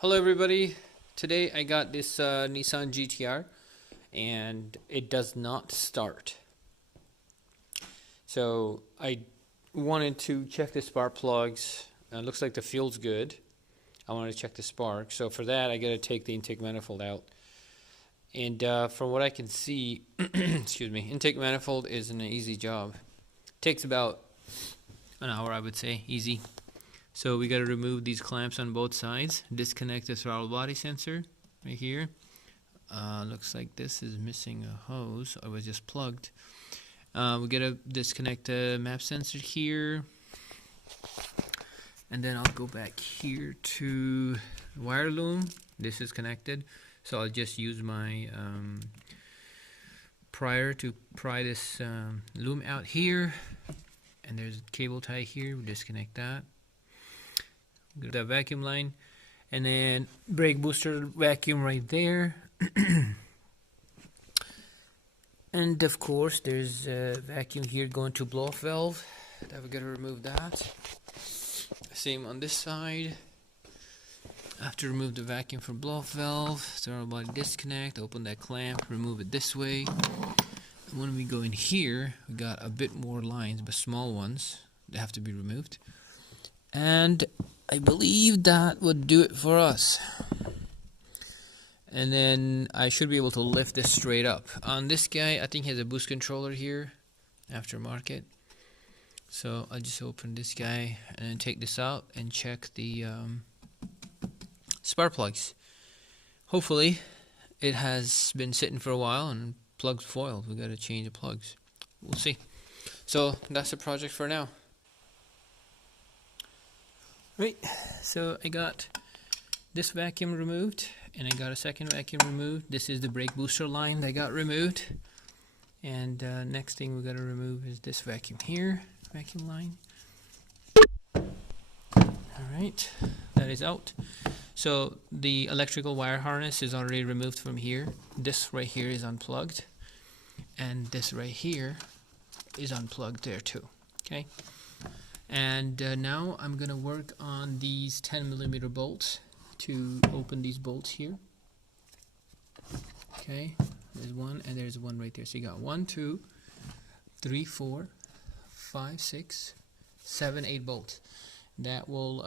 Hello everybody. Today I got this Nissan GTR and it does not start. So I wanted to check the spark plugs. It looks like the fuel's good. I wanted to check the spark. So for that I got to take the intake manifold out. And from what I can see, excuse me, intake manifold isn't an easy job. Takes about an hour, I would say, easy. So we got to remove these clamps on both sides, disconnect the throttle body sensor right here. Looks like this is missing a hose. I was just plugged. We got to disconnect the map sensor here, and then I'll go back here to wire loom. This is connected, so I'll just use my prior to pry this loom out here, and there's a cable tie here. We disconnect that. Got the vacuum line, and then brake booster vacuum right there. And of course there's a vacuum here going to blow off valve that we gotta remove that. Same on this side. I have to remove the vacuum from blow off valve, throttle body disconnect, open that clamp, remove it this way. And when we go in here, we got a bit more lines, but small ones that have to be removed. And I believe that would do it for us. And then I should be able to lift this straight up. On this guy, I think he has a boost controller here, aftermarket. So I'll just open this guy and then take this out and check the spark plugs. Hopefully it has been sitting for a while and plugs foiled. We gotta change the plugs. We'll see. So that's the project for now. Right, so I got this vacuum removed, and I got a second vacuum removed. This is the brake booster line that got removed. And next thing we gotta remove is this vacuum here, vacuum line. Alright, that is out. So the electrical wire harness is already removed from here. This right here is unplugged, and this right here is unplugged there too. Okay. And now I'm gonna work on these 10mm bolts to open these bolts here. Okay, there's one and there's one right there. So you got 1, 2, 3, 4, 5, 6, 7, 8 bolts. That will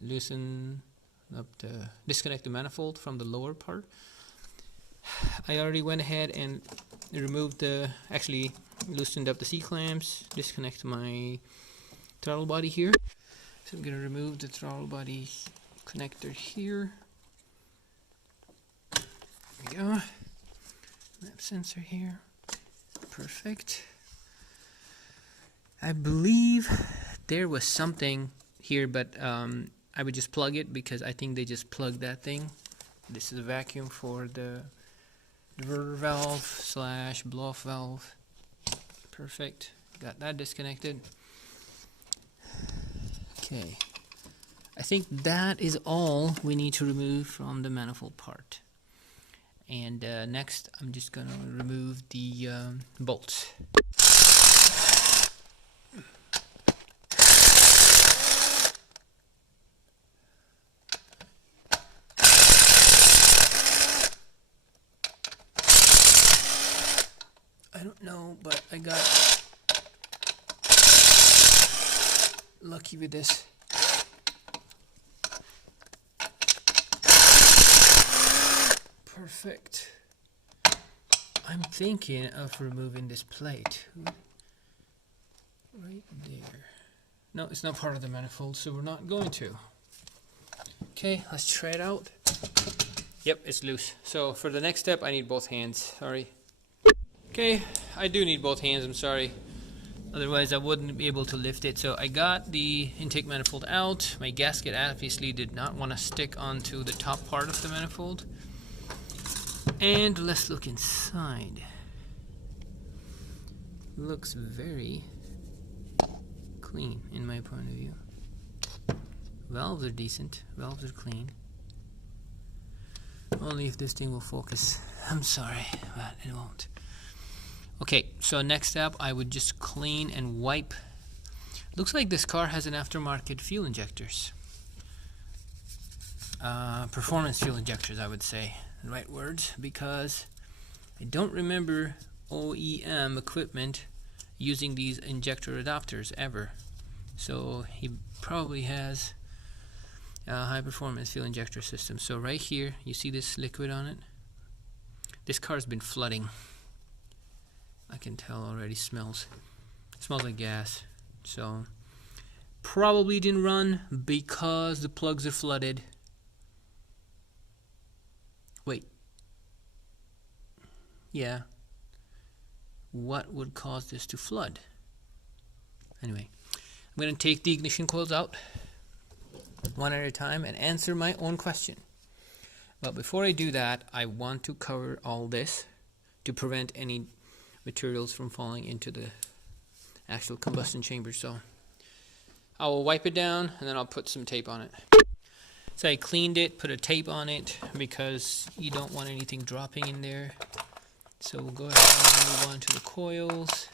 loosen up disconnect the manifold from the lower part. I already went ahead and removed actually loosened up the C-clamps, disconnect my throttle body here. So I'm going to remove the throttle body connector here. There we go. Map sensor here. Perfect. I believe there was something here, but I would just plug it because I think they just plugged that thing. This is a vacuum for the diverter valve slash blow off valve. Perfect. Got that disconnected. Okay, I think that is all we need to remove from the manifold part. And next I'm just gonna remove the bolts. I don't know, but I got lucky with this. Perfect. I'm thinking of removing this plate right there. No, it's not part of the manifold, so we're not going to. Okay, let's try it out. Yep, it's loose. So for the next step I need both hands. Sorry. Okay, I do need both hands, I'm sorry. Otherwise I wouldn't be able to lift it. So I got the intake manifold out. My gasket obviously did not want to stick onto the top part of the manifold. And let's look inside. Looks very clean in my point of view. Valves are decent. Valves are clean. Only if this thing will focus. I'm sorry, but it won't. Okay, so next step, I would just clean and wipe. Looks like this car has an aftermarket fuel injectors. performance fuel injectors, I would say, the right words, because I don't remember OEM equipment using these injector adapters ever. So he probably has a high performance fuel injector system. So right here, you see this liquid on it? This car's been flooding. I can tell already. It smells like gas. So probably didn't run because the plugs are flooded. Wait. Yeah. What would cause this to flood? Anyway, I'm going to take the ignition coils out one at a time and answer my own question. But before I do that, I want to cover all this to prevent any materials from falling into the actual combustion chamber. So I will wipe it down and then I'll put some tape on it. So I cleaned it, put a tape on it because you don't want anything dropping in there. So we'll go ahead and move on to the coils.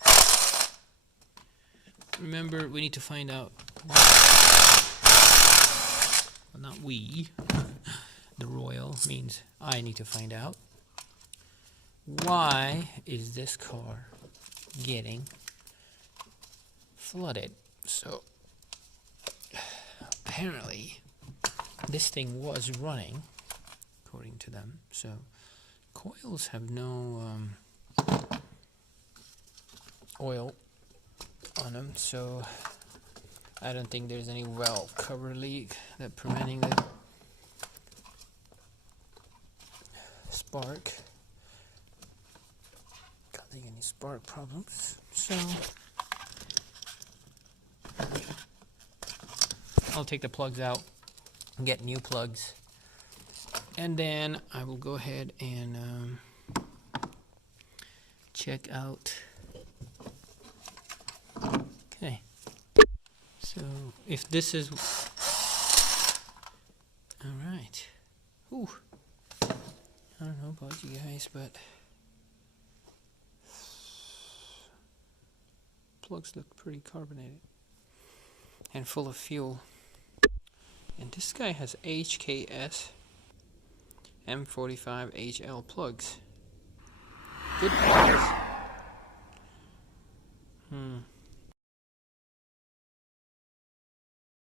Remember, we need to find out why. Well, not we. The royal means I need to find out. Why is this car getting flooded? So apparently this thing was running according to them. So coils have no oil on them, so I don't think there's any valve cover leak that preventing the spark causing any spark problems. So I'll take the plugs out and get new plugs, and then I will go ahead and check out. Okay, so if this is all right. Ooh, I don't know about you guys, but plugs look pretty carbonated and full of fuel. And this guy has HKS M45HL plugs. Good plugs.